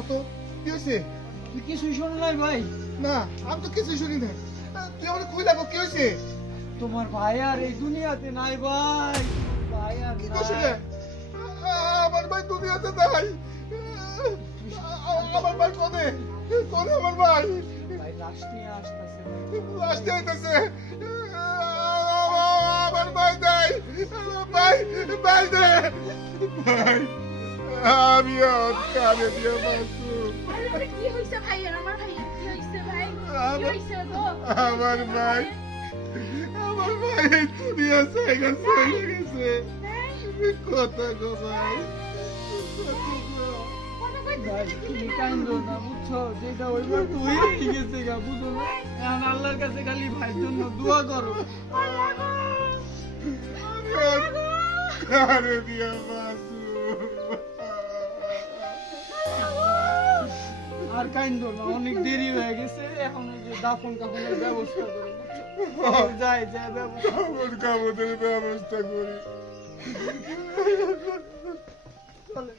কত কি হয়েছে? তুই কিছুই শোন নাই ভাই? না আমি তো কিছুই শুনি না। তুই আমার খুবই লাগো কি হয়েছে? তোমার ভাই আর এই দুনিয়াতে নাই ভাই, ভাই আর কি নাই। করছে রে? আমার ভাই দুনিয়াতে নাই। আমার ভাই কোনে কোনে আমার ভাই? ভাই লাশ নিয়ে আসতেছে। লাশ যাইতেছে। আমার ভাই নাই। ভাই ভাই দে ভাই। আমি আর কানে দিয়ে বাঁচু। আরে কি হইছে ভাইয়ের? আমার ভাইয়ের কি হইছে ভাই? কি হইছে গো? আমার ভাই এই দুনিয়া থেকে চলে গেছে। কথা গো ভাই, কথা গো। ভাই তুমি কান্দো না, বুঝছো? যেটা ওইবার তো হয়েই গেছে গা, বুঝো না? এখন আল্লাহর কাছে খালি ভাইয়ের জন্য দোয়া করো। আমি আর কানে দিয়ে বাঁচু। আর কান্দো না, অনেক দেরি হয়ে গেছে। এখন ওই যে দাফন কাফনের ব্যবস্থা করো, বুঝছো? যাই যাই ব্যবস্থা। কাপড় কাপড়ের ব্যবস্থা করি।